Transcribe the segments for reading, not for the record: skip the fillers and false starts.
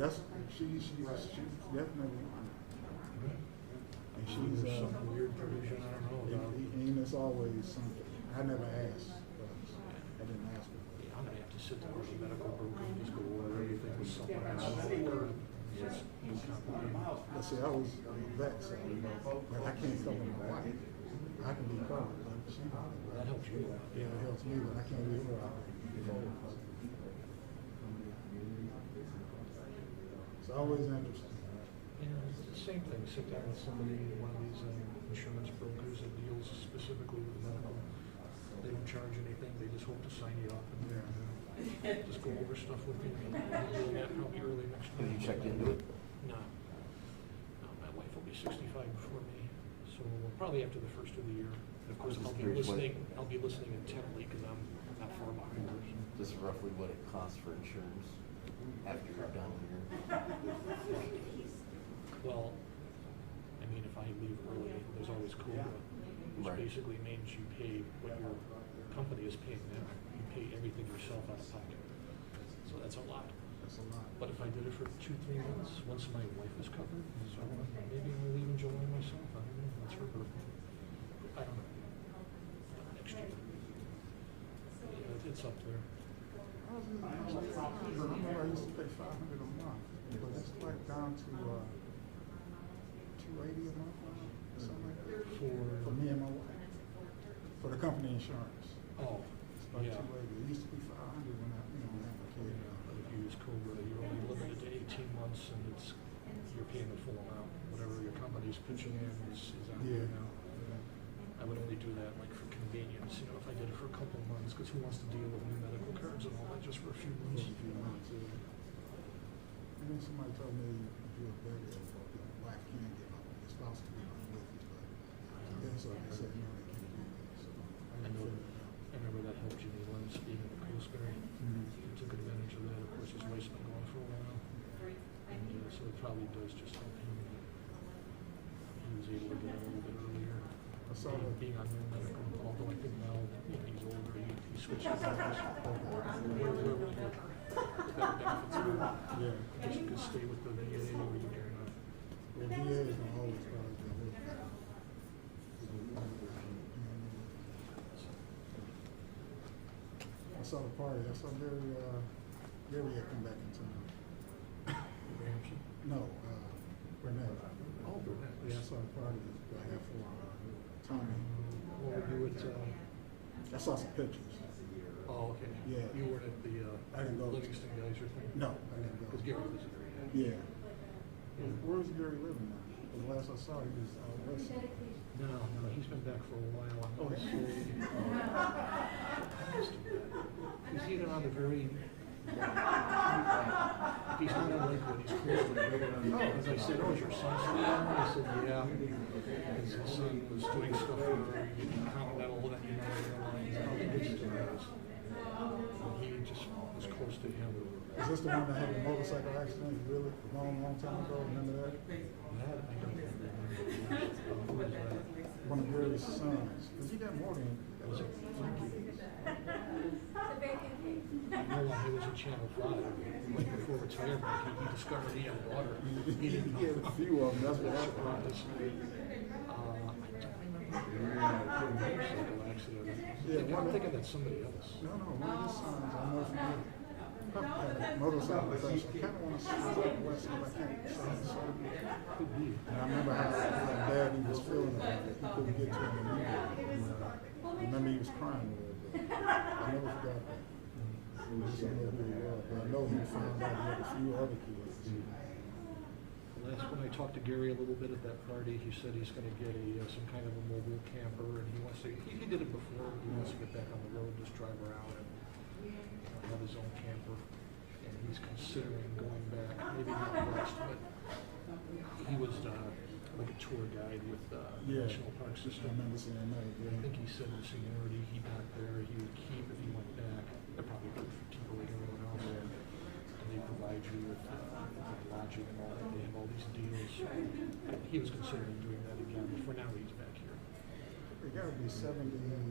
that's she's definitely on it. And she's some weird provision, I don't know about. and it's always something. I never asked, but I didn't ask her. Yeah, I'm gonna have to sit down with a medical broker and just go over everything with someone else. It's complicated. But see, I was a vet, so but I can't cover my wife. I can be covered, but she don't. That helps you. Yeah, it helps me, but I can't leave her out. It's always interesting. Yeah, it's the same thing. Sit down with somebody, one of these insurance brokers that deals specifically with medical. They don't charge anything. They just hope to sign you up and just go over stuff with you. I'll do that probably early next week. Have you checked into it? No. No, my wife will be 65 before me, so probably after the first of the year. Of course, I'll be listening intently because I'm not far behind. This is roughly what it costs for insurance after you're done here. Well, I mean, if I leave early, there's always COBRA, which Right. basically means you pay what your company is paying now. You pay everything yourself out of pocket. So that's a lot. That's a lot. But if I did it for 2-3 months, once my wife is covered, so maybe I'll leave in July myself. I don't know. That's her birthday. I don't know. Next year. Yeah, it's up there. I remember I used to pay $500 a month, but it's like down to $280 a month or something like that. For me and my wife. For the company insurance. Oh, It's about yeah. $280. It used to be $500 when I had my kid. But if you use COBRA, you're only limited to 18 months, and you're paying the full amount. Whatever your company's pitching in is out there now. I would only do that like for convenience, you know, if I did it for a couple of months, because who wants to deal with new medical cards and all that just for a few months? And then somebody told me if you're a veteran, your wife can get on, your spouse can get on with you, but then so they said no, they can't do that. So I know. I remember that helped Jimmy once being in the Coast Guard. He took advantage of that. Of course, his wife's been gone for a while, and so it probably does just help him. He was able to get out a little bit earlier. I saw that. Being on your medical, although I think now when he's older, he switches to better benefits. Yeah. Because you could stay with the VA or you can. Well, VA is going to always probably be with that. I saw the party. I saw Gary had come back in town. No, Burnett. Oh, Burnett. Yeah, I saw the party I had for Tommy. What were you at? I saw some pictures. Oh, okay. Yeah. You weren't at the I didn't go. Livingston guys or thing? No, I didn't go. Because Gary was there. Yeah. Where's Gary living now? The last I saw, he was west. No, he's been back for a while. I'm Oh, not sure. He's either on the very. If he's not on Lakewood, he's close to the river. As I said, oh, is your son still there? I said, yeah. His son was doing stuff for Continental and United Airlines. I don't think he still is. And he just was close to him. Is this the one that had the motorcycle accident really a long time ago? Remember that? That, I don't remember. Who was that? One of Gary's sons. Because he got more than Was it Frankie? No, when he was at Channel 5, like before retirement, he discovered he had a daughter. He didn't He had a few of them. That's what happened. I don't remember the motorcycle accident. I'm thinking that's somebody else. No, one of his sons, I know from him. Motorcycle crash. I kind of want to see the West, but I can't say Could be. And I remember how bad he was feeling about it. He couldn't get to him immediately. I remember he was crying a little bit. I never forgot that. It was just a little bit rough. But I know he found out he had a few other kids. Last when I talked to Gary a little bit at that party, he said he's going to get some kind of a mobile camper, and he wants to. He did it before. He wants to get back on the road, just drive around and have his own camper. And he's considering going back. Maybe not west, but he was like a tour guide with National Park I System. remember seeing that. I think he said the seniority he got there, he would keep if he went back. They're probably good for people like everyone else. And they provide you with lodging and all that. They have all these deals. He was considering doing that again, but for now he's back here. It got to be 70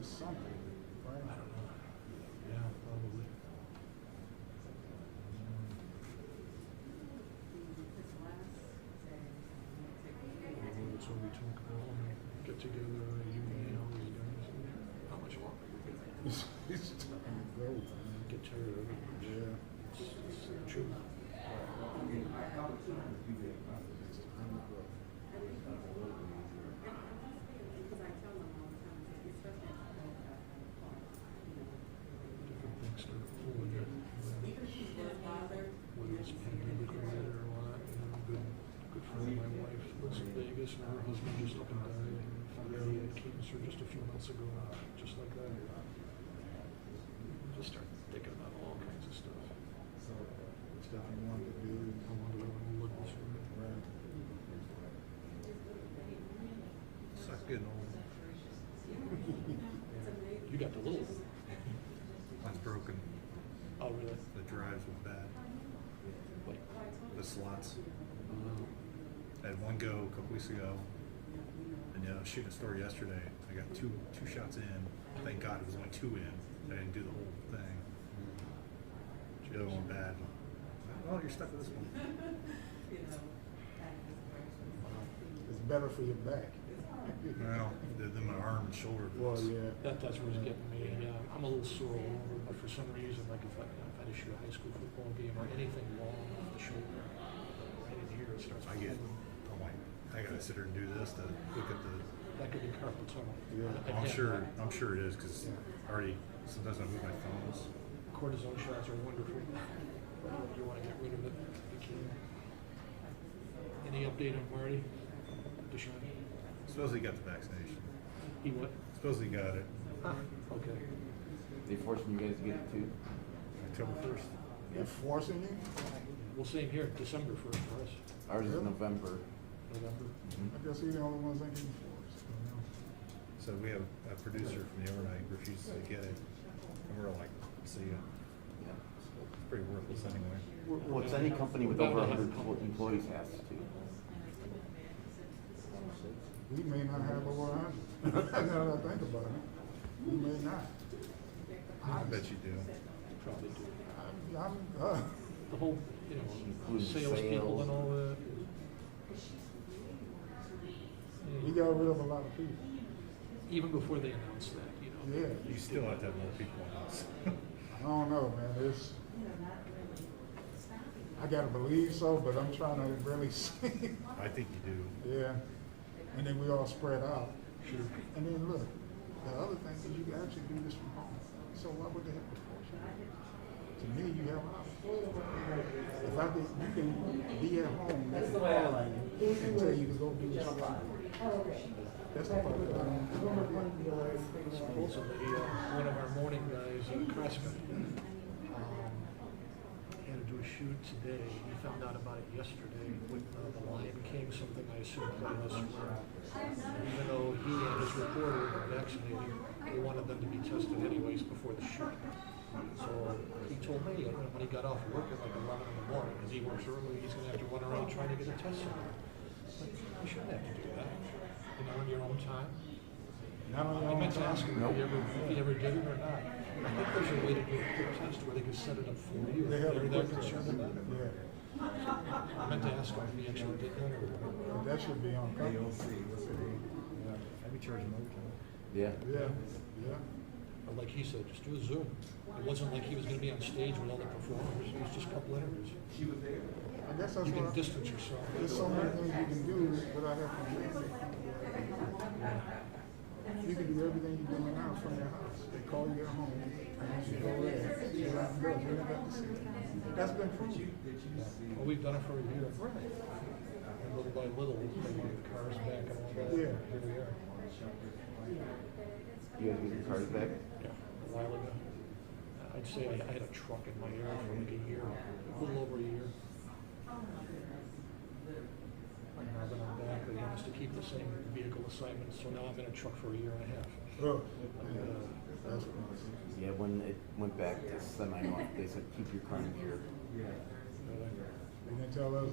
something, right? I don't know. Yeah, probably. Joyce and her husband just up and died. They had cancer just a few months ago, just like that. Just start thinking about all kinds of stuff. It's definitely one to do. I wonder when we'll look this way. Right. Sucks getting old. You got the little one. Mine's broken. Oh, really? The drives were bad. What? The slots. I had one go a couple weeks ago, and I was shooting a story yesterday. I got two shots in. Thank God it was only 2 in. I didn't do the whole thing. The other one bad. Oh, you're stuck with this one. It's better for your back. Well, then my arm and shoulder. Well, yeah. That's what's getting me. Yeah, I'm a little sore all over, but for some reason, like if I had to shoot a high school football game or anything long off the shoulder, right in here, it starts. I get. pulling. I'm like, I gotta sit here and do this to look at the. That could be carpal tunnel. Yeah. I'm sure it is because already sometimes I move my thumbs. Cortisone shots are wonderful. If you want to get rid of it, you can. Any update on Marty? Deshaun? Supposedly got the vaccination. He what? Supposedly got it Huh. Okay. They forcing you guys to get it too? October 1st. They're forcing you? Well, same here, December 1st for us. Ours is Really? November. November. I guess we're the only ones that can force. So we have a producer from the overnight refuses to get it, and we're like, see ya. Yeah. It's pretty worthless anyway. Well, it's any company with over 100 employees has to. We may not have over 100. Now that I think about it, we may not. I bet you do. Probably do. I'm The whole, Including salespeople sales. and all that. we got rid of a lot of people. Even before they announced that, Yeah. You still have to have more people in house. I don't know, man. I gotta believe so, but I'm trying to really see. I think you do. Yeah. And then we all spread out. Sure. And then look, the other thing is you can actually do this from home. So why would they have to force you? To me, you have an option. If I could, you can be at home, they can call you and tell you to go do this. That's the part that I don't do. Supposedly, one of our morning guys, Kreska, had to do a shoot today. He found out about it yesterday with the Lion King, something I assume played this where even though he and his reporter were vaccinated, they wanted them to be tested anyways before the shoot. So he told me when he got off work at like 11 in the morning, because he works early, he's going to have to run around trying to get a test somewhere. Like, you shouldn't have to do that. On your own time. Not on your I own meant to time. ask him if he ever did it or not. I think there's a way to do a quick test where they can set it up for you. They have a They're quick test. concerned about it. Yeah. I meant to ask him if he actually did that or. But that should be on company. Maybe charge them overtime. Yeah. Yeah. Yeah. But like he said, just do a Zoom. It wasn't like he was going to be on stage with all the performers. It was just a couple interviews. I guess that's You can what distance yourself. there's so many things you can do without having to. You can do everything you're doing now from your house. They call you at home, and you go there. You have to go. You never have to see it. That's been proven. Well, we've done it for a year. And little by little, they get the cars back and all that. Yeah. Here we are. You guys get your cars back? Yeah, a while ago. I'd say I had a truck in my yard for like a year, a little over a year. And now that I'm back, they want us to keep the same vehicle assignments, so now I'm in a truck for a year and a half. Oh, And, that's what it is. Yeah, when it went back to semi-month, they said keep your car in here. They didn't tell us,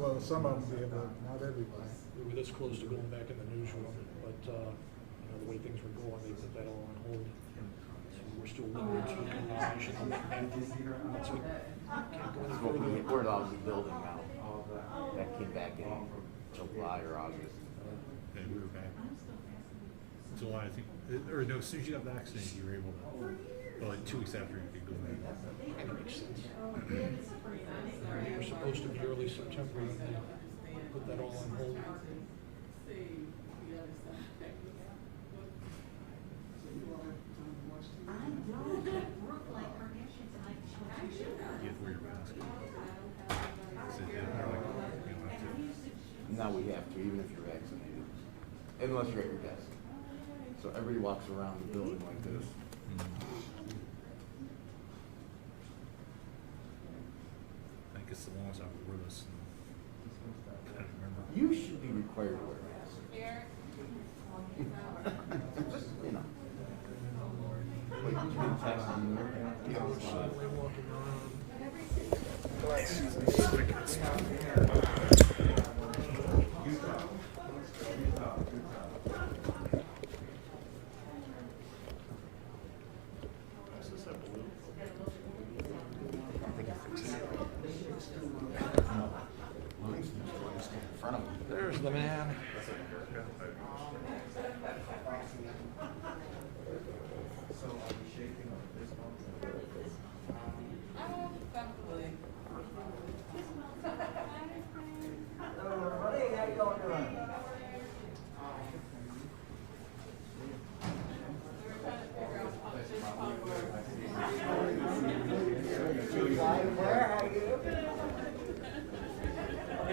well, some of them did, but not everybody. we were this close to going back in the newsroom, but, the way things were going, they put that all on hold. So we're still limited to communication on that matter. That's what, can't go any That's what further. we're out of the building now. That came back in July or August. And we were back July, I think, or no, as soon as you got vaccinated, you were able to, well, like 2 weeks after you could go back. That makes sense. We were supposed to be early September, and they put that all on hold. You have to wear your mask. So, yeah, they're like, you don't have to. No, Now we have to, even if you're vaccinated, unless you're at your desk. So everybody walks around the building like this. I think it's the ones out with us. I don't remember. You should be required to wear a mask. Just, you know. Like, you can text them, you know, walking around. There's the man.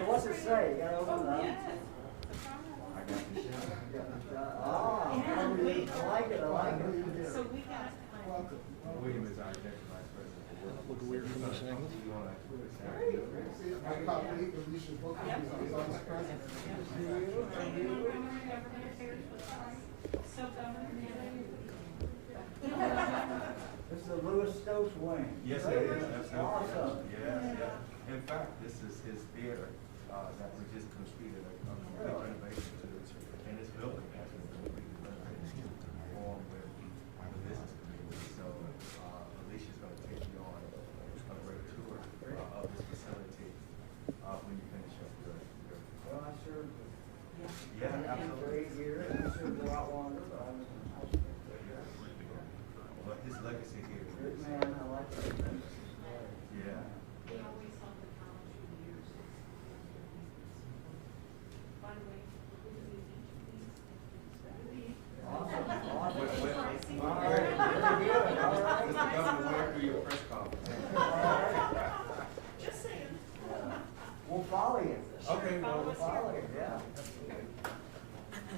What's it say? You gotta open it up. Oh, I like it, I like it. So we got. William is our executive vice president. Look weird from this angle. This is the Louis Stokes wing. Yes, it is, absolutely. Awesome. Yes, yes. In fact, this is his theater, that we just completed a complete renovation to it. And this building has been completely renovated along with the business community. So, Alicia's gonna take you on a great tour of this facility, when you finish up your. Well, I served Yeah, for absolutely. 8 years, and I served a lot longer, but But his legacy here good is, man, I like it. yeah. We always thought the college for years. By the way, who do we teach these? Awesome, awesome. Wait. All right, very good, all right. Mr. Governor, where do your press conference? Just saying. We'll follow you. Okay, well, We'll follow you, yeah.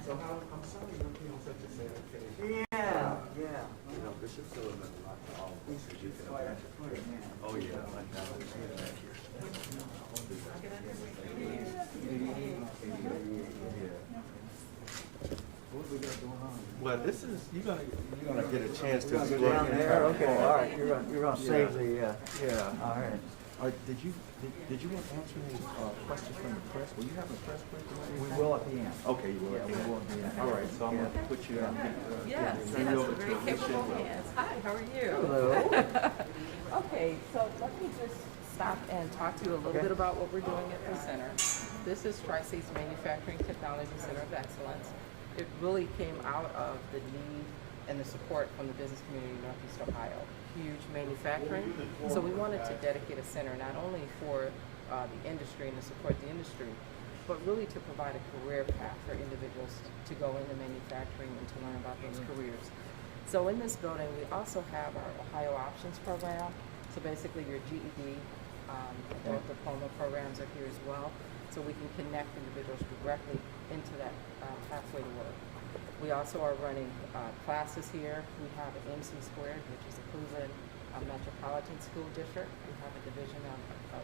So I'm sorry you're feeling such a sad case. Yeah, yeah. You know, Bishop Sullivan, like all of us, as you can Quite a imagine. foot, man. Oh, yeah, like that. I was seeing that here. What we got going on? Well, this is, you're gonna get a chance to We're gonna explore. go down the there, entire okay, park. all right, you're gonna save the, Yeah. all right. Did you want to answer any questions from the press? Will you have a press briefing? We will at the end. Okay, you will. Yeah, we will at the end. All right, so I'm gonna Yeah. put you on. Yes, turn yes, you over to very capable Alicia. hands. Hi, how are you? Hello. Okay, so let me just stop and talk to you a little Okay. bit about what we're doing at the center. This is Tri-State's Manufacturing Technology Center of Excellence. It really came out of the need and the support from the business community in Northeast Ohio. Huge manufacturing. So we wanted to dedicate a center not only for the industry and to support the industry, but really to provide a career path for individuals to go into manufacturing and to learn about those careers. So in this building, we also have our Ohio Options program. So basically your GED, adult diploma programs are here as well. So we can connect individuals directly into that pathway to work. We also are running classes here. We have MC Squared, which is a Cleveland Metropolitan School District. We have a division of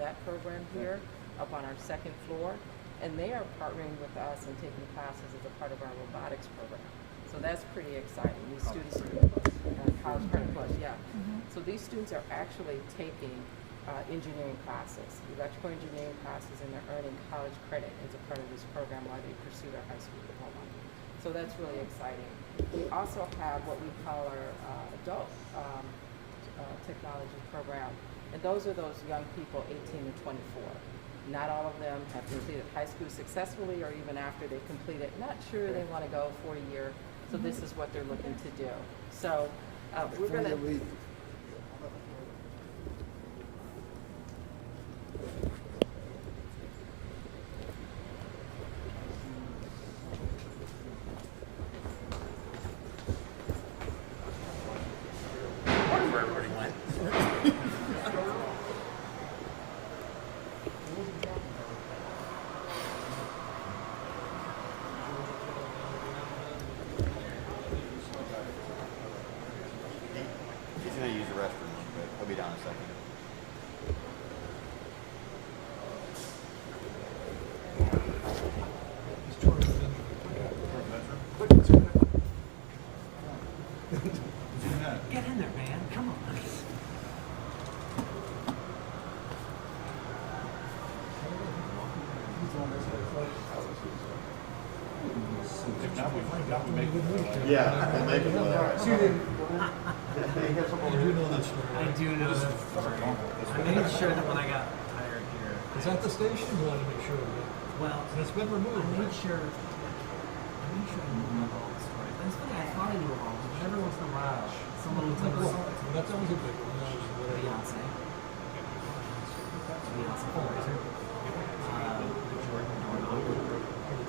that program here up on our second floor. And they are partnering with us and taking classes as a part of our robotics program. So that's pretty exciting. These students, College Credit Plus, yeah. So these students are actually taking engineering classes, electrical engineering classes, and they're earning college credit as a part of this program while they pursue their high school diploma. So that's really exciting. We also have what we call our adult technology program. And those are those young people 18 to 24. Not all of them have completed high school successfully or even after they've completed, not sure they want to go for a year. So this is what they're looking to do. So we're going to... Where everybody went. Yeah, they make it well. You do know that story. I do know that story. I made sure that when I got hired here, Is that the station? You want to make sure of it. well, And it's been removed. I made right? sure I knew about all the stories. And it's funny, I thought I knew about them, but every once in a while, someone would tell Like me what? something. That was a big one. That was whatever. Beyonce. Beyonce. Oh, is it? The Jordan Doorknob.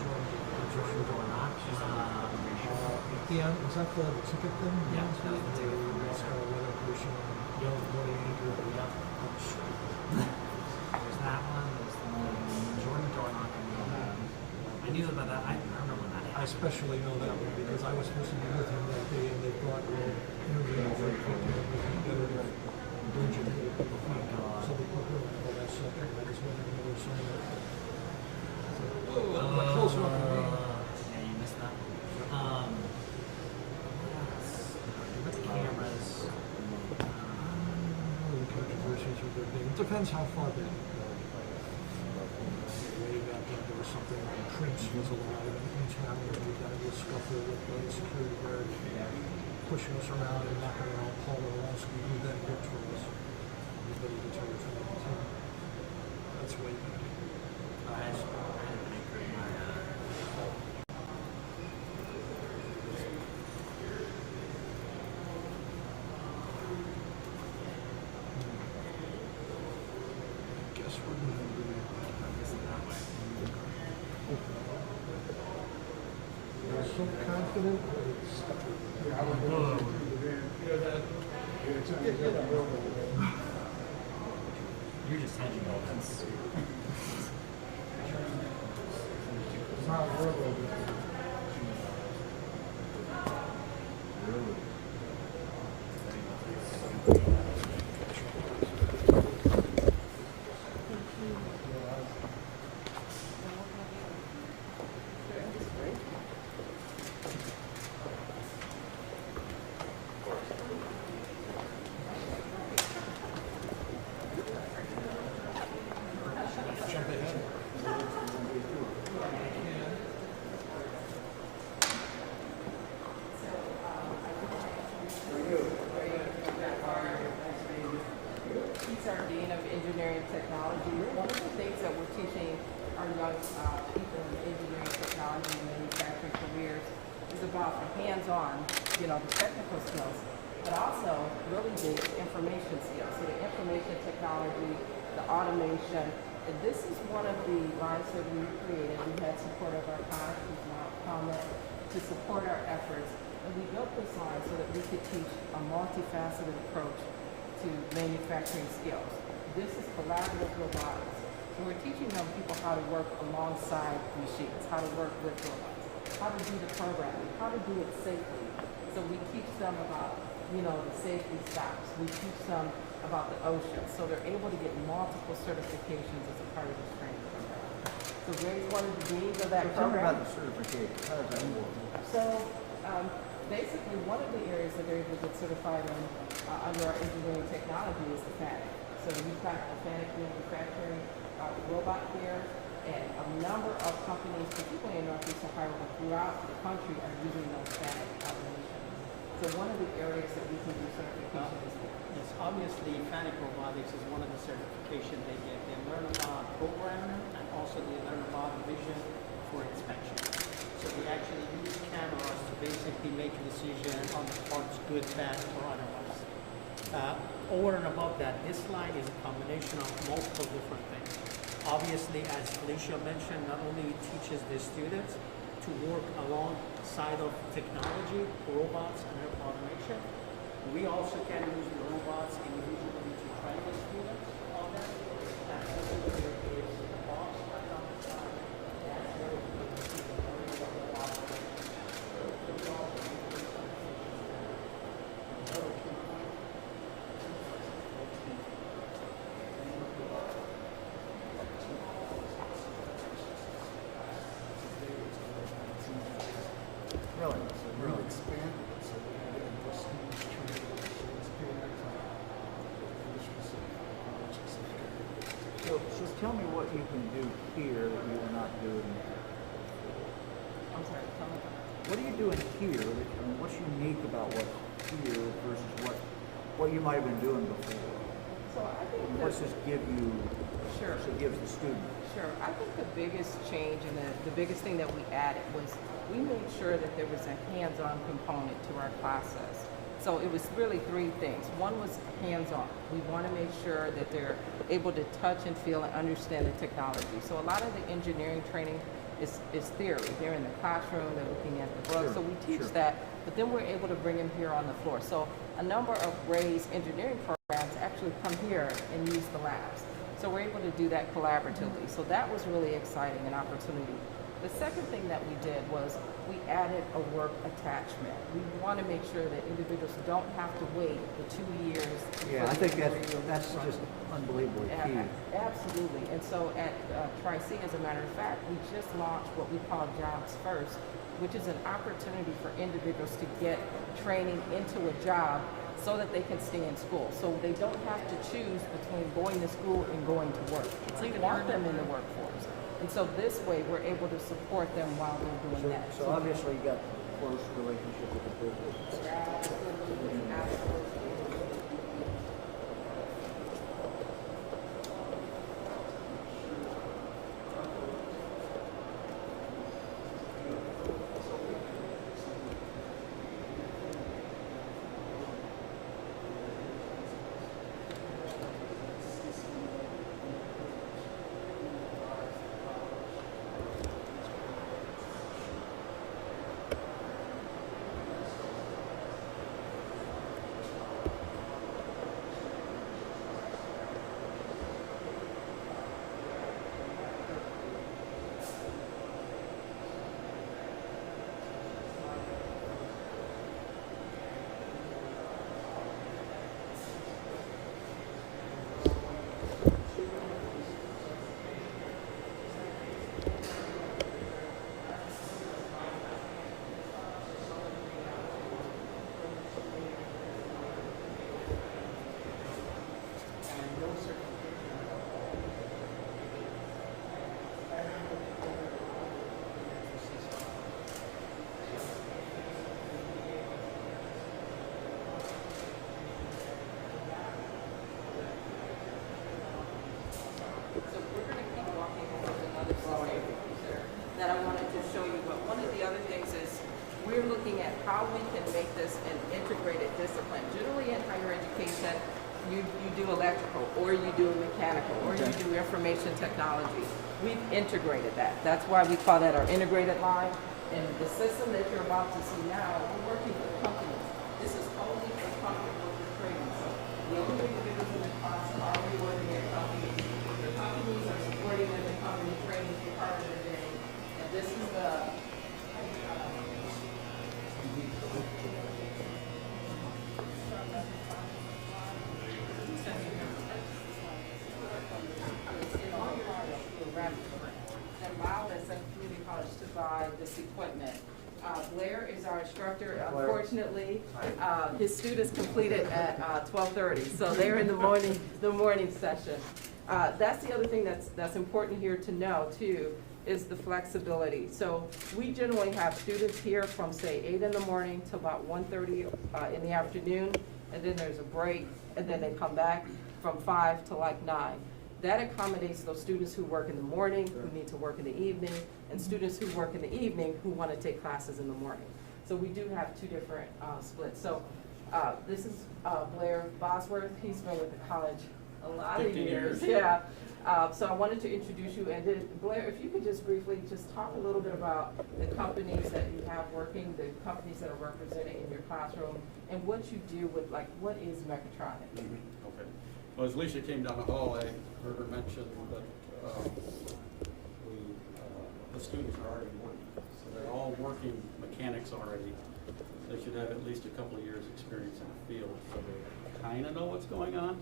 Jordan Doorknob. Yeah, was that the ticket thing? Yeah, Beyonce? that was the ticket thing. Weather pollution. Yo, what do you do? Yep. There's that one. There's the Jordan Doorknob. I knew about that. I remember when that I happened. especially know that one because I was supposed to be with him that day and they thought, well, interviewing for a better Virgin. So they put her on all that stuff and I just went in and was saying that. Oh, close enough for me. Yeah, you missed that. What else? With the cameras. The controversies with their thing. It depends how far back you go. Way back when there was something like Prince was alive in town and we got into a scuffle with the security guard pushing us around and knocking around Paul Orlowski, who then worked for us. Everybody retired from the team. That's way back. I had a picture in my Guess we're gonna do that way. You're so confident that it's You're just hedging all this. jump ahead. He's our Dean of Engineering and Technology. One of the things that we're teaching our young people in engineering, technology, and manufacturing careers is about the hands-on, the technical skills, but also really the information skills. So the information technology, the automation. And this is one of the lines that we created. We had support of our comment to support our efforts. And we built this line so that we could teach a multifaceted approach to manufacturing skills. This is collaborative robotics. So we're teaching young people how to work alongside machines, how to work with robots, how to do the programming, how to do it safely. So we teach them about, the safety stops. We teach them about the ocean. So they're able to get multiple certifications as a part of this training program. So Gray's one of the deans of that Tell me program. about the certification. How does that work? So basically, one of the areas that they're able to get certified in under our engineering technology is the FANUC. So we've got the FANUC manufacturing robot here, and a number of companies, particularly in Northeast Ohio, but throughout the country, are using those FANUC automations. So one of the areas that we can do certification is there. Yes, obviously, FANUC robotics is one of the certifications they get. They learn about programming and also they learn about vision for inspection. So we actually use cameras to basically make a decision on the parts good, bad, or otherwise. Over and above that, this line is a combination of multiple different things. Obviously, as Felicia mentioned, not only teaches the students to work alongside of technology, robots, and automation, we also can use the robots individually to train the students on them. And also there is a box right on the side. That's where we can see the learning of the operation. We also use another key point. Really? We've expanded it, so we're getting prestige training, so it's been excellent. tell me what you can do here that you were not doing. I'm sorry, tell me. What are you doing here? I mean, what's unique about what's here versus what you might have been doing before? So I think What's this give you? Sure. What's it gives the student? Sure. I think the biggest change and the biggest thing that we added was we made sure that there was a hands-on component to our classes. So it was really three things. One was hands-on. We want to make sure that they're able to touch and feel and understand the technology. So a lot of the engineering training is theory. They're in the classroom, they're looking at the books. So we teach that, but then we're able to bring them here on the floor. So a number of Ray's engineering programs actually come here and use the labs. So we're able to do that collaboratively. So that was really exciting, an opportunity. The second thing that we did was we added a work attachment. We want to make sure that individuals don't have to wait the 2 years. Yeah, I think that's just unbelievably key. Absolutely. And so at Tri-C, as a matter of fact, we just launched what we call Jobs First, which is an opportunity for individuals to get training into a job so that they can stay in school. So they don't have to choose between going to school and going to work. We want them in the workforce. And so this way, we're able to support them while they're doing that. So obviously you got a close relationship with the business. Absolutely, absolutely. That I wanted to show you, but one of the other things is we're looking at how we can make this an integrated discipline. Generally in higher education, you do electrical, or you do mechanical, or you do information technology. We've integrated that. That's why we call that our integrated line. And the system that you're about to see now, we're working with companies. This is only for company worker training. So the only individuals in the class are already working at companies. The companies are supporting them in company training for part of the day. And this is the that allowed us at Community College to buy this equipment. Blair is our instructor. Unfortunately, his students completed at 12:30, so they're in the morning session. That's the other thing that's important here to know too, is the flexibility. So we generally have students here from say 8 in the morning to about 1:30 in the afternoon, and then there's a break, and then they come back from 5 to like 9. That accommodates those students who work in the morning, who need to work in the evening, and students who work in the evening who want to take classes in the morning. So we do have two different splits. So this is Blair Bosworth. He's been with the college a lot of years. Yeah. So I wanted to introduce you, and then Blair, if you could just briefly just talk a little bit about the companies that you have working, the companies that are represented in your classroom, and what you do with, like, what is mechatronics? Okay. Well, as Alicia came down the hall, I heard her mention that the students are already working. So they're all working mechanics already. They should have at least a couple of years' experience in the field, so they kind of know what's going on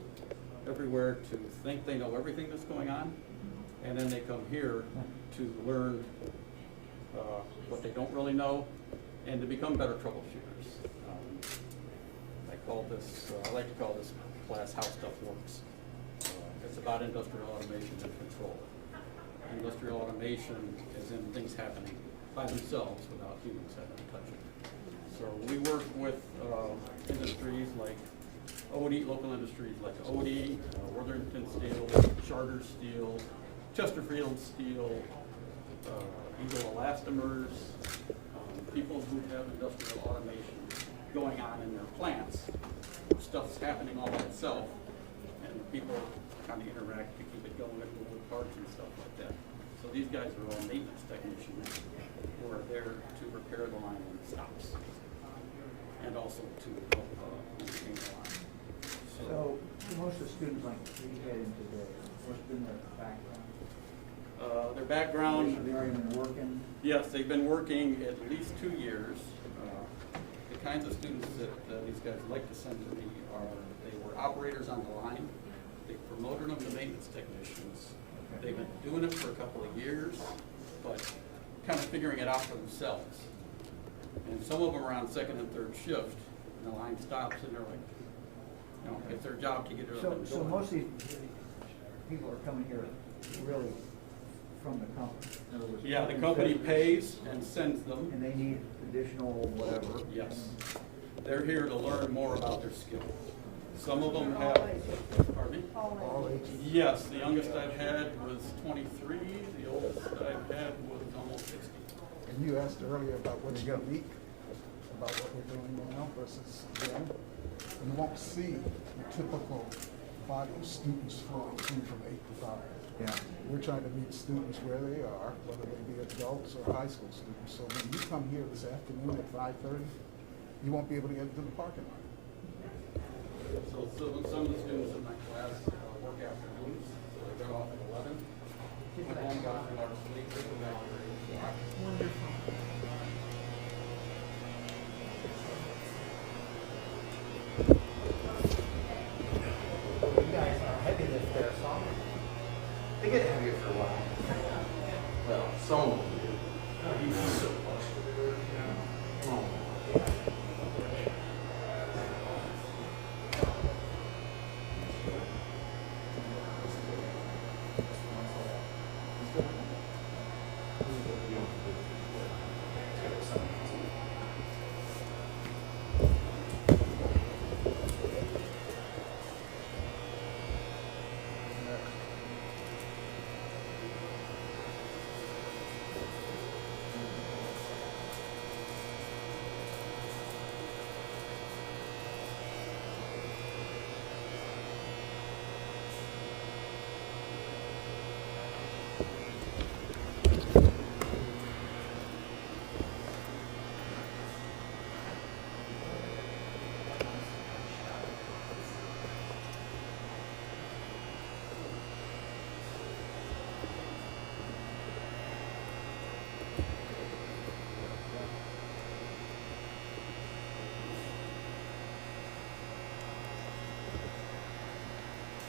everywhere, to think they know everything that's going on, and then they come here to learn what they don't really know and to become better troubleshooters. I like to call this class How Stuff Works. it's about industrial automation and control. Industrial automation is in things happening by themselves without humans having to touch it. So we work with industries like local industries like Odie, Worthington Steel, Charter Steel, Chesterfield Steel, Eagle Elastomers, people who have industrial automation going on in their plants. Stuff's happening all by itself, and people kind of interact to keep it going with parts and stuff like that. So these guys are all maintenance technicians who are there to repair the line when it stops, and also to help maintain the line. So most of the students like we had in today, what's been their background? Their background. They've already been working? Yes, they've been working at least 2 years. The kinds of students that these guys like to send to me are, they were operators on the line. They promoted them to maintenance technicians. They've been doing it for a couple of years, but kind of figuring it out for themselves. And some of them are on second and third shift, and the line stops, and they're like, you know, it's their job to get it up and So going. most of these people are coming here really from the company? In other words, Yeah, the company pays and sends them. And they need additional whatever? Yes. They're here to learn more about their skill. Some of them have, pardon me? All ages. Yes, the youngest I've had was 23, the oldest I've had was almost 60. And you asked earlier about what's unique about what we're doing now versus then. You won't see the typical body of students flowing through from 8 to 5. Yeah. We're trying to meet students where they are, whether they be adults or high school students. So when you come here this afternoon at 5:30, you won't be able to get into the parking lot. So some of the students in my class work afternoons, so they get off at 11. Come home, got a few hours sleep, they go down at 8 o'clock. Wonderful. You guys are heavy lift there, so they get heavier for a while. Well, some of them do. So much. Oh.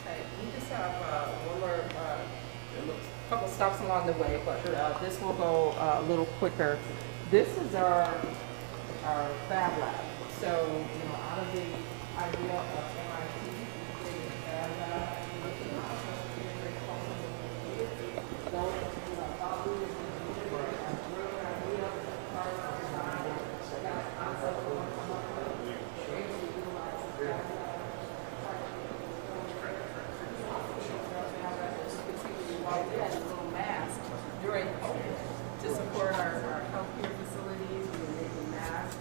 Okay, we just have one more, couple stops along the way, but this will go a little quicker. This is our fab lab. So, you know, out of the idea of MIT, we created a fab lab. During COVID to support our healthcare facilities, we were making masks.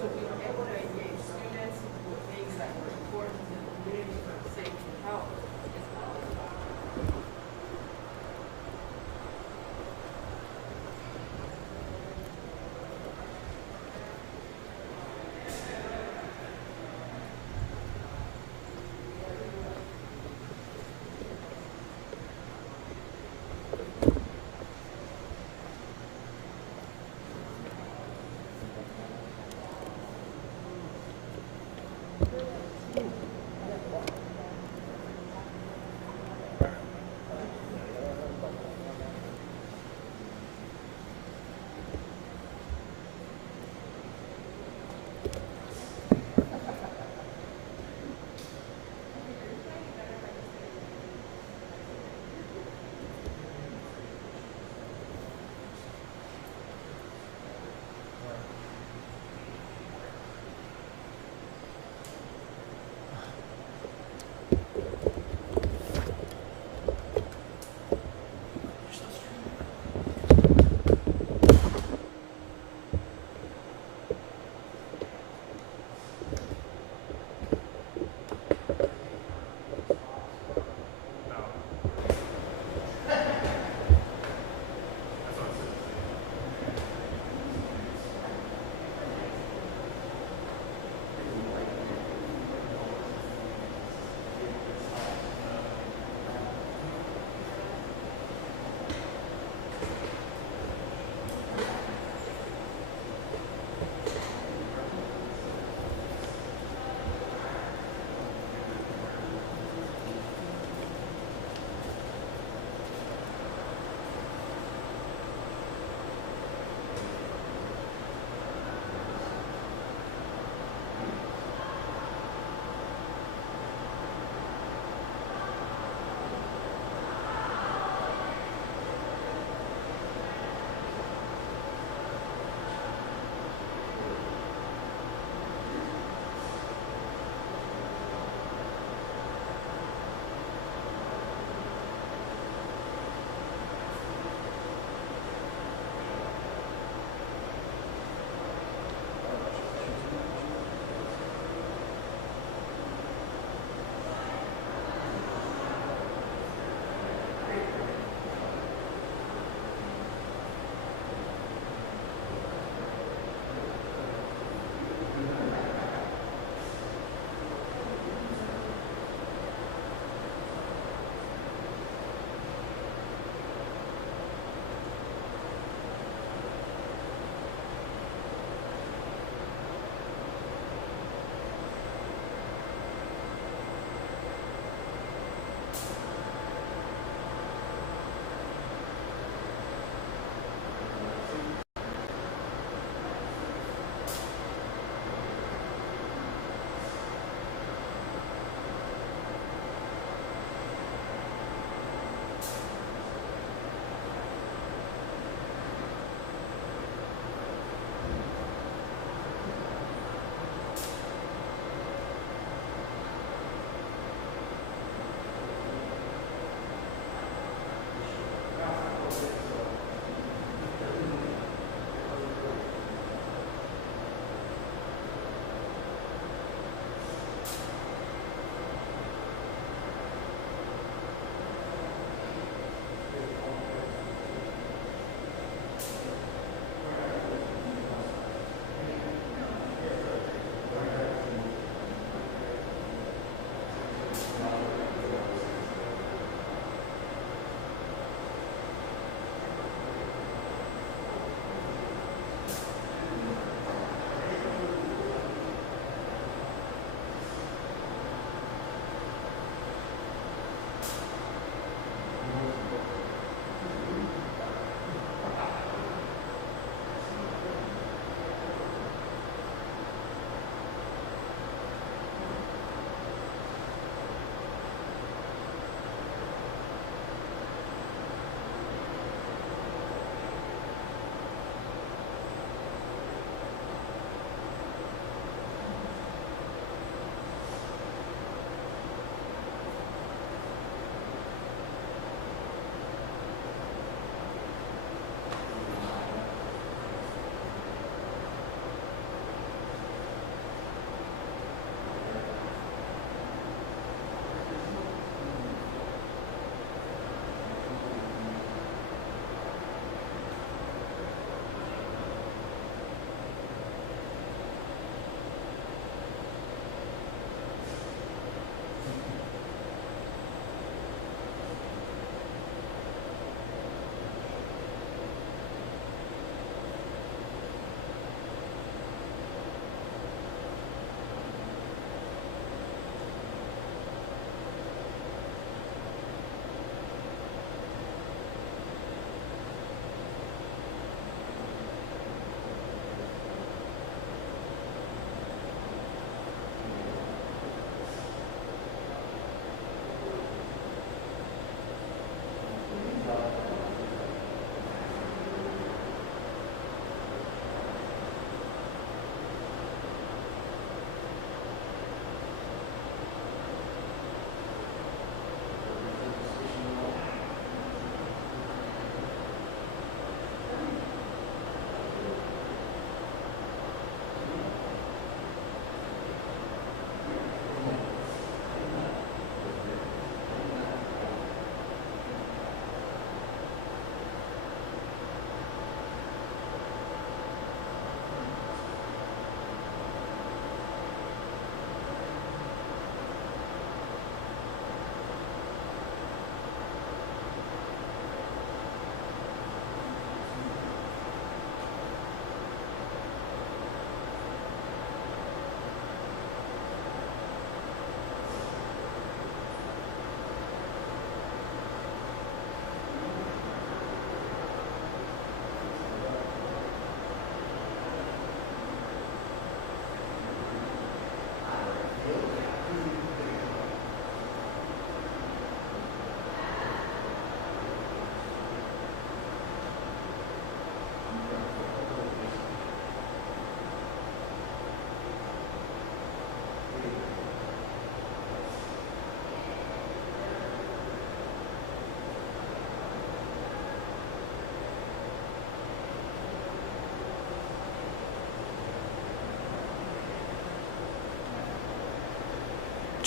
So we were able to engage students with things that were important to the community for safety and health.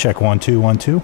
Check 1 2 1 2.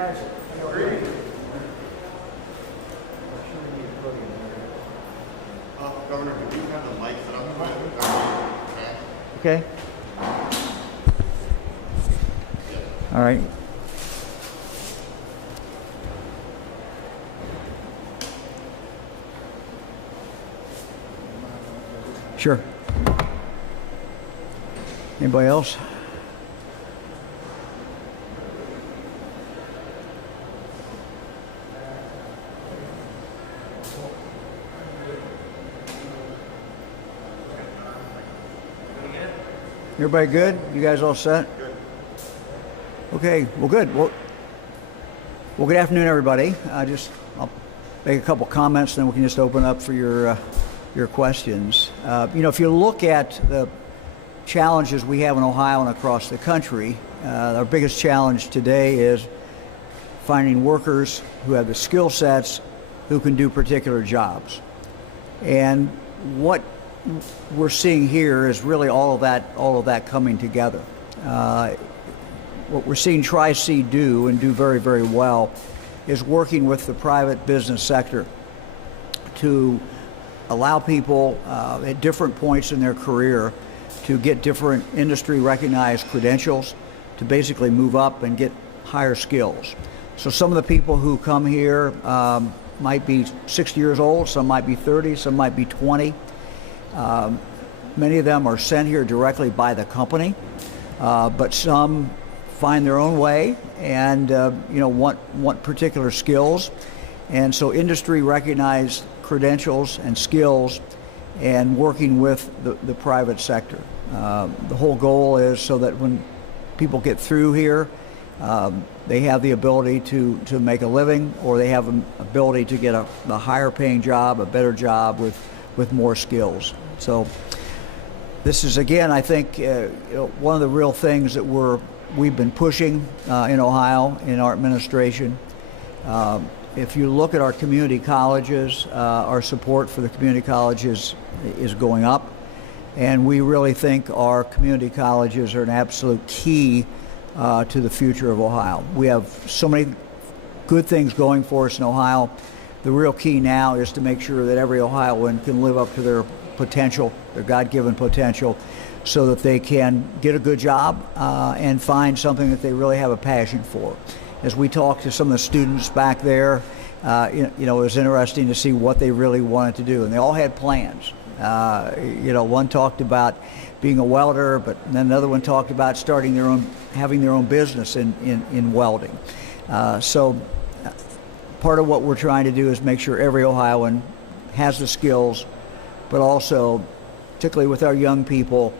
guys. Governor, could you have the mic set up? Okay. All right. Sure. Anybody else? Everybody good? You guys all set? Good. Okay, well good. Well, good afternoon, everybody. I'll make a couple comments, then we can just open up for your questions. If you look at the challenges we have in Ohio and across the country, our biggest challenge today is finding workers who have the skill sets who can do particular jobs. And what we're seeing here is really all of that coming together. What we're seeing Tri-C do and do very, very well is working with the private business sector to allow people at different points in their career to get different industry recognized credentials to basically move up and get higher skills. So some of the people who come here might be 60 years old, some might be 30, some might be 20. Many of them are sent here directly by the company, but some find their own way and want particular skills, and so industry recognized credentials and skills, and working with the private sector. The whole goal is so that when people get through here, they have the ability to make a living, or they have an ability to get a higher paying job, a better job with more skills. So this is, again, I think one of the real things that we've been pushing in Ohio in our administration. If you look at our community colleges, our support for the community colleges is going up, and we really think our community colleges are an absolute key to the future of Ohio. We have so many good things going for us in Ohio. The real key now is to make sure that every Ohioan can live up to their potential, their God-given potential, so that they can get a good job and find something that they really have a passion for. As we talked to some of the students back there, it was interesting to see what they really wanted to do, and they all had plans. One talked about being a welder, but then another one talked about having their own business in welding. So part of what we're trying to do is make sure every Ohioan has the skills, but also, particularly with our young people,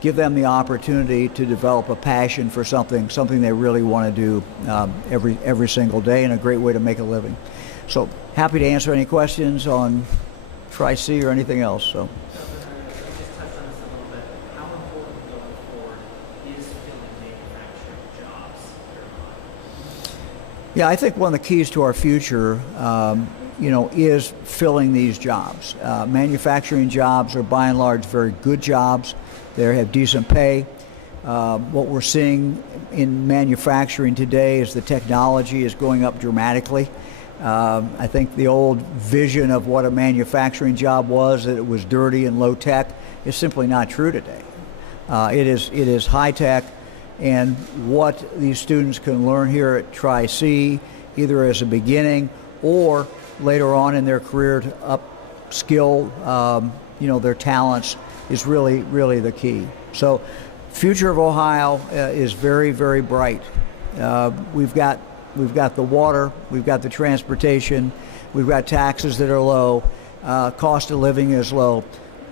give them the opportunity to develop a passion for something they really want to do every single day, and a great way to make a living. So happy to answer any questions on Tri-C or anything else. So. Yeah, I think one of the keys to our future, is filling these jobs. Manufacturing jobs are by and large very good jobs. They have decent pay. What we're seeing in manufacturing today is the technology is going up dramatically. I think the old vision of what a manufacturing job was, that it was dirty and low tech, is simply not true today. It is high tech. And what these students can learn here at Tri-C, either as a beginning or later on in their career to upskill, their talents, is really, really the key. So, future of Ohio is very, very bright. We've got the water, we've got the transportation, we've got taxes that are low, cost of living is low.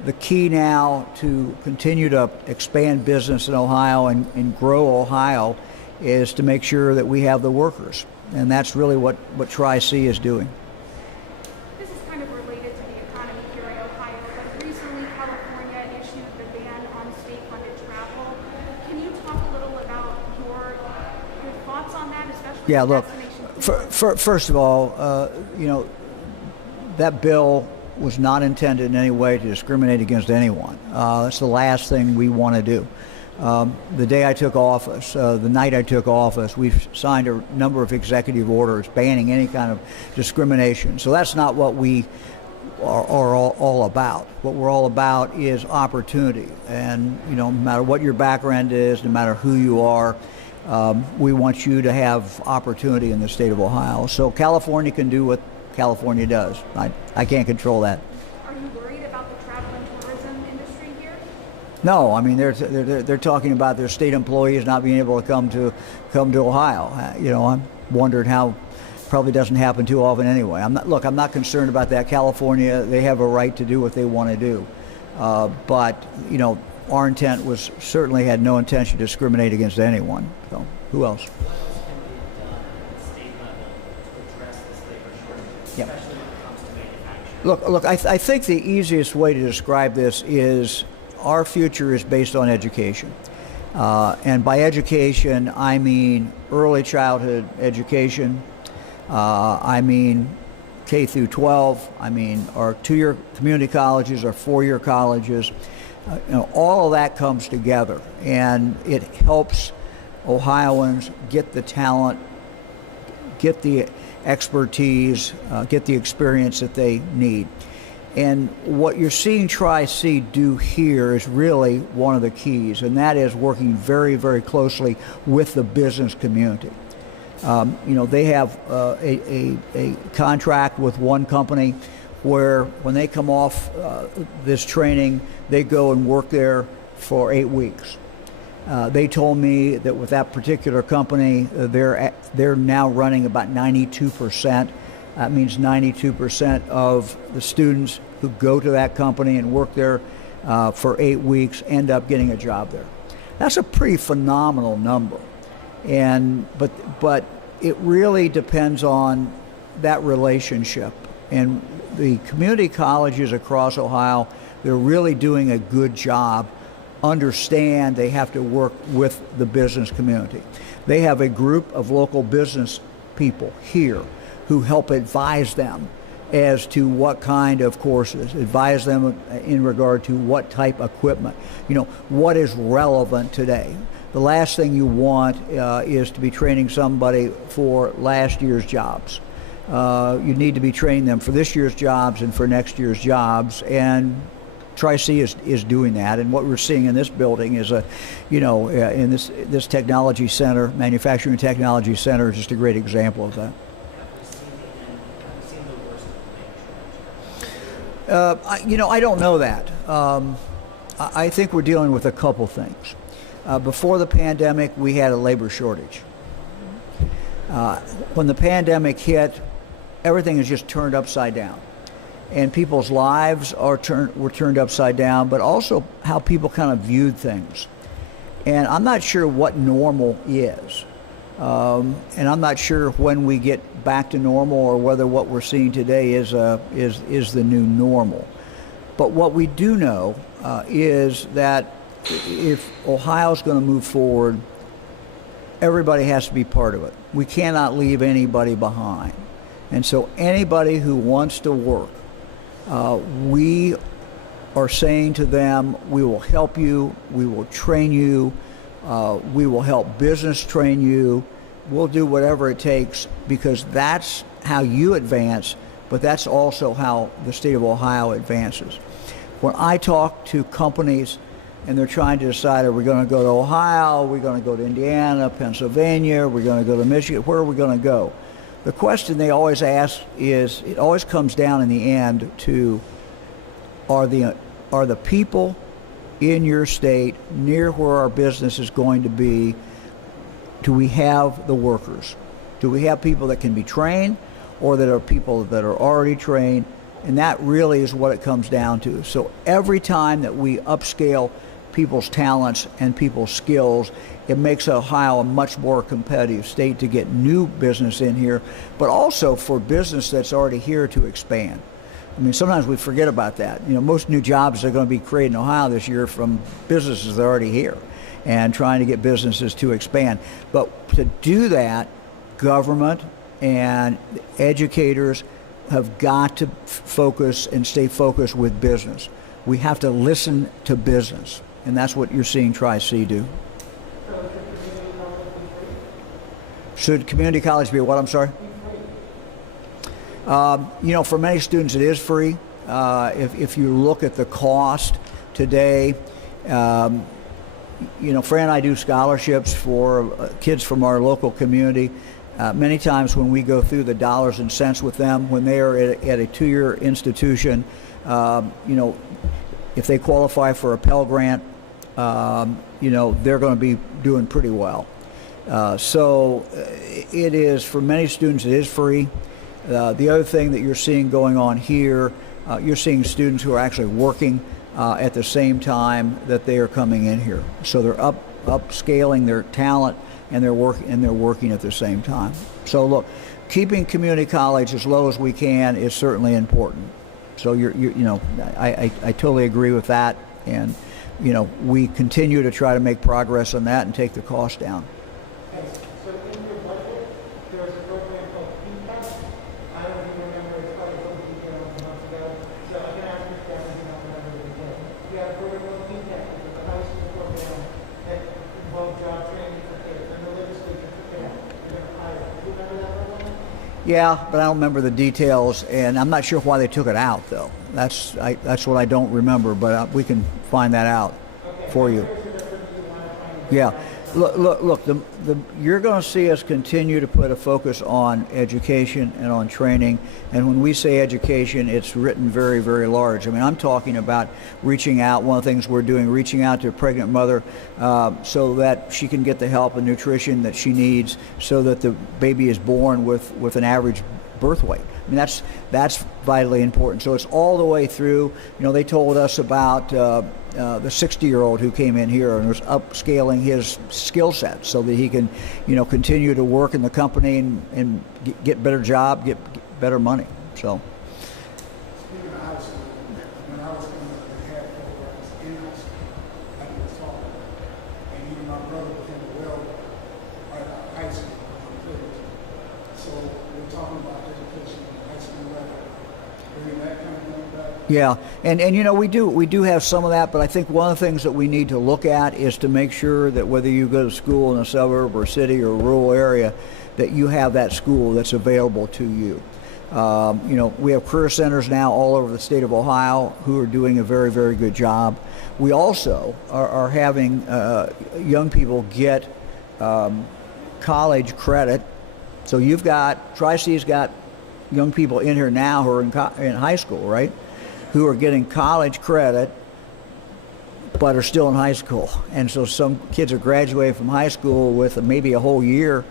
The key now to continue to expand business in Ohio and grow Ohio is to make sure that we have the workers. And that's really what Tri-C is doing. This is kind of related to the economy here in Ohio, but recently California issued the ban on state-funded travel. Can you talk a little about your thoughts on that, especially Yeah, look, first of all, that bill was not intended in any way to discriminate against anyone. That's the last thing we want to do. The day I took office, the night I took office, we've signed a number of executive orders banning any kind of discrimination. So that's not what we are all about. What we're all about is opportunity. And, no matter what your background is, no matter who you are, we want you to have opportunity in the state of Ohio. So California can do what California does. I can't control that. Are you worried about the travel and tourism industry here? No, I mean they're talking about their state employees not being able to come to Ohio. I'm wondering how. Probably doesn't happen too often anyway. I'm not concerned about that. California, they have a right to do what they want to do, but our intent was certainly had no intention to discriminate against anyone. So who else? What else can be done at the state level to address this labor shortage, Yep. especially when it comes to manufacturing? Look. I think the easiest way to describe this is our future is based on education, and by education I mean early childhood education. I mean K through 12. I mean our 2-year community colleges, our 4-year colleges. All of that comes together, and it helps Ohioans get the talent, get the expertise, get the experience that they need. And what you're seeing Tri-C do here is really one of the keys, and that is working very, very closely with the business community. They have a contract with one company where when they come off this training, they go and work there for 8 weeks. They told me that with that particular company, they're now running about 92%. That means 92% of the students who go to that company and work there for 8 weeks end up getting a job there. That's a pretty phenomenal number. But it really depends on that relationship. And the community colleges across Ohio, they're really doing a good job. Understand they have to work with the business community. They have a group of local business people here who help advise them as to what kind of courses, advise them in regard to what type of equipment, what is relevant today. The last thing you want is to be training somebody for last year's jobs. You need to be training them for this year's jobs and for next year's jobs, and Tri-C is doing that. And what we're seeing in this building is in this technology center, manufacturing technology center, is just a great example of that. I don't know that. I think we're dealing with a couple things. Before the pandemic, we had a labor shortage. When the pandemic hit, everything is just turned upside down. And people's lives were turned upside down, but also how people kind of viewed things. And I'm not sure what normal is. And I'm not sure when we get back to normal or whether what we're seeing today is the new normal. But what we do know is that if Ohio's going to move forward, everybody has to be part of it. We cannot leave anybody behind. And so anybody who wants to work, we are saying to them, we will help you, we will train you, we will help business train you, we'll do whatever it takes, because that's how you advance, but that's also how the state of Ohio advances. When I talk to companies and they're trying to decide, are we going to go to Ohio, are we going to go to Indiana, Pennsylvania, are we going to go to Michigan, where are we going to go? The question they always ask is, it always comes down in the end to, are the people in your state near where our business is going to be, do we have the workers? Do we have people that can be trained, or that are people that are already trained? And that really is what it comes down to. So every time that we upscale people's talents and people's skills, it makes Ohio a much more competitive state to get new business in here, but also for business that's already here to expand. I mean, sometimes we forget about that. Most new jobs are going to be created in Ohio this year from businesses that are already here and trying to get businesses to expand. But to do that, government and educators have got to focus and stay focused with business. We have to listen to business. And that's what you're seeing Tri-C do. Should community college be what, I'm sorry? For many students it is free. If you look at the cost today, Fran and I do scholarships for kids from our local community. Many times when we go through the dollars and cents with them, when they are at a 2-year institution, if they qualify for a Pell Grant, they're going to be doing pretty well. So it is, for many students, it is free. The other thing that you're seeing going on here, you're seeing students who are actually working at the same time that they are coming in here. So they're upscaling their talent, and they're working at the same time. So look, keeping community college as low as we can is certainly important. So I totally agree with that, and we continue to try to make progress on that and take the cost down. So in your budget, there's a program called PTAC. I don't even remember, it's probably so detailed months ago. So I can ask this guy if you don't remember the details. You have a program called PTAC, which is a high school program that involves job training for kids. And the legislature took it out. They're going to hire. Do you remember that program? Yeah, but I don't remember the details, and I'm not sure why they took it out, though. That's what I don't remember, but we can find that out for you. Yeah. Look, you're going to see us continue to put a focus on education and on training. And when we say education, it's written very, very large. I mean, I'm talking about reaching out. One of the things we're doing, reaching out to a pregnant mother so that she can get the help and nutrition that she needs so that the baby is born with an average birth weight. I mean, that's vitally important. So it's all the way through. They told us about the 60-year-old who came in here and was upscaling his skill set so that he can, continue to work in the company and get better job, get better money. So. Speaking of high school, when I was coming up, they had programs in high school, like in the fall. And even my brother became a welder at high school. So we're talking about education at the high school level, bringing that kind of thing back. Yeah, and we do have some of that, but I think one of the things that we need to look at is to make sure that whether you go to school in a suburb or city or rural area, that you have that school that's available to you. We have career centers now all over the state of Ohio who are doing a very, very good job. We also are having young people get college credit. So you've got, Tri-C's got young people in here now who are in high school, right? Who are getting college credit but are still in high school. And so some kids are graduating from high school with maybe a whole year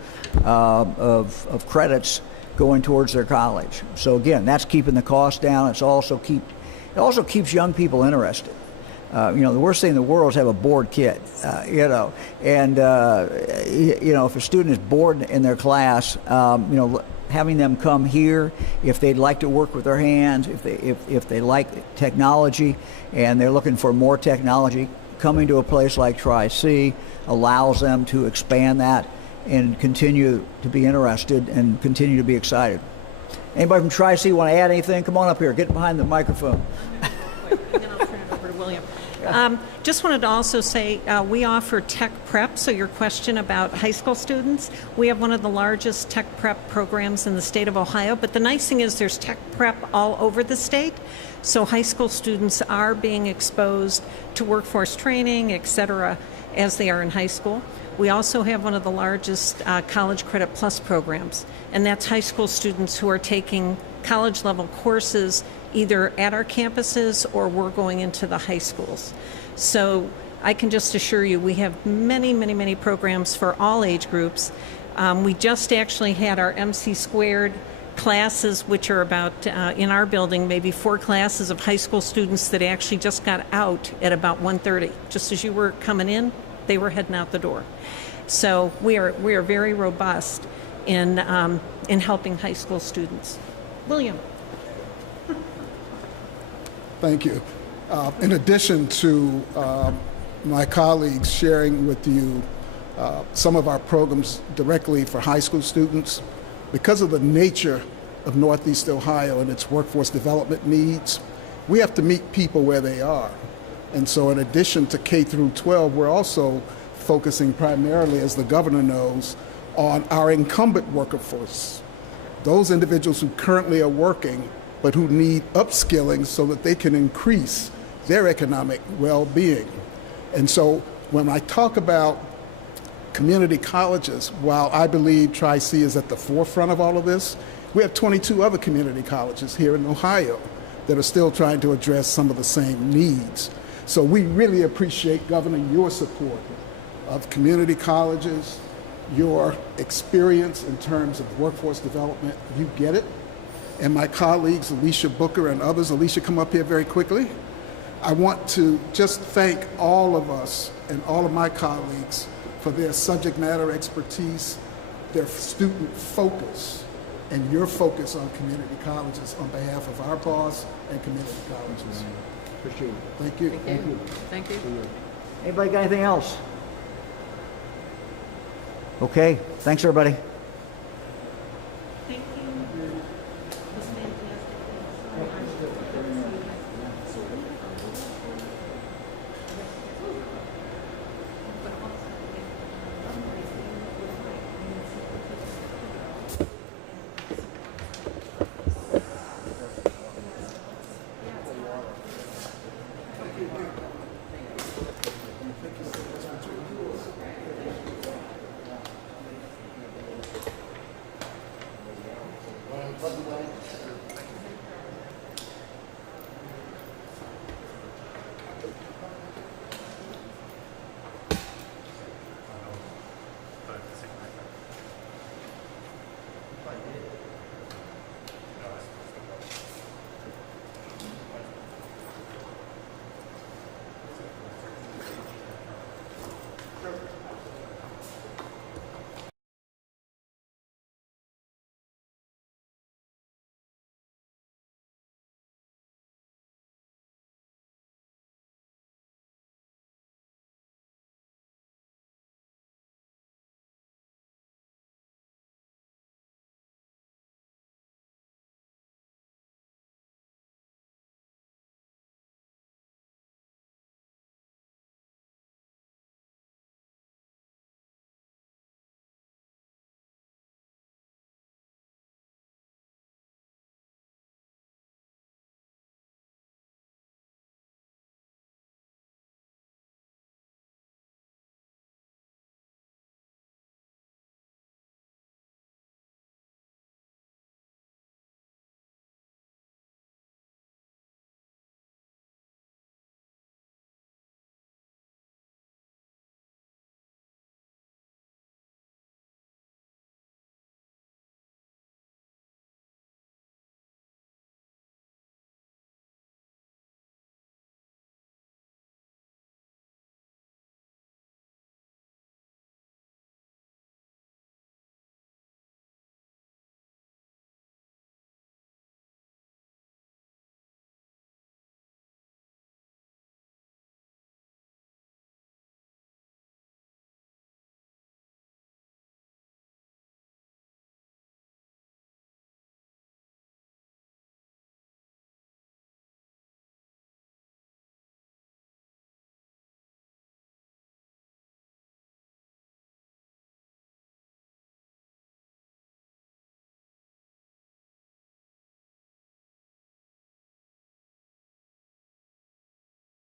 of credits going towards their college. So again, that's keeping the cost down. It also keeps young people interested. The worst thing in the world is have a bored kid, and if a student is bored in their class, having them come here, if they'd like to work with their hands, if they like technology and they're looking for more technology, coming to a place like Tri-C allows them to expand that and continue to be interested and continue to be excited. Anybody from Tri-C want to add anything? Come on up here, get behind the microphone. And then I'll turn it over to William. Just wanted to also say we offer tech prep, so your question about high school students, we have one of the largest tech prep programs in the state of Ohio, but the nice thing is there's tech prep all over the state, so high school students are being exposed to workforce training, et cetera, as they are in high school. We also have one of the largest College Credit Plus programs, and that's high school students who are taking college level courses either at our campuses or we're going into the high schools. So I can just assure you we have many, many, many programs for all age groups. We just actually had our MC squared classes, which are about, in our building, maybe 4 classes of high school students that actually just got out at about 1:30. Just as you were coming in, they were heading out the door. So we are very robust in helping high school students. William. Thank you. In addition to my colleagues sharing with you some of our programs directly for high school students, because of the nature of Northeast Ohio and its workforce development needs, we have to meet people where they are. And so in addition to K through 12, we're also focusing primarily, as the governor knows, on our incumbent workforce. Those individuals who currently are working, but who need upskilling so that they can increase their economic well-being. And so when I talk about community colleges, while I believe Tri-C is at the forefront of all of this, we have 22 other community colleges here in Ohio that are still trying to address some of the same needs. So we really appreciate, Governor, your support of community colleges, your experience in terms of workforce development. You get it. And my colleagues, Alicia Booker and others, Alicia, come up here very quickly. I want to just thank all of us and all of my colleagues for their subject matter expertise, their student focus, and your focus on community colleges on behalf of our boss and community colleges. Appreciate it. Thank you. Thank you. Thank you. Anybody got anything else? Okay, thanks everybody.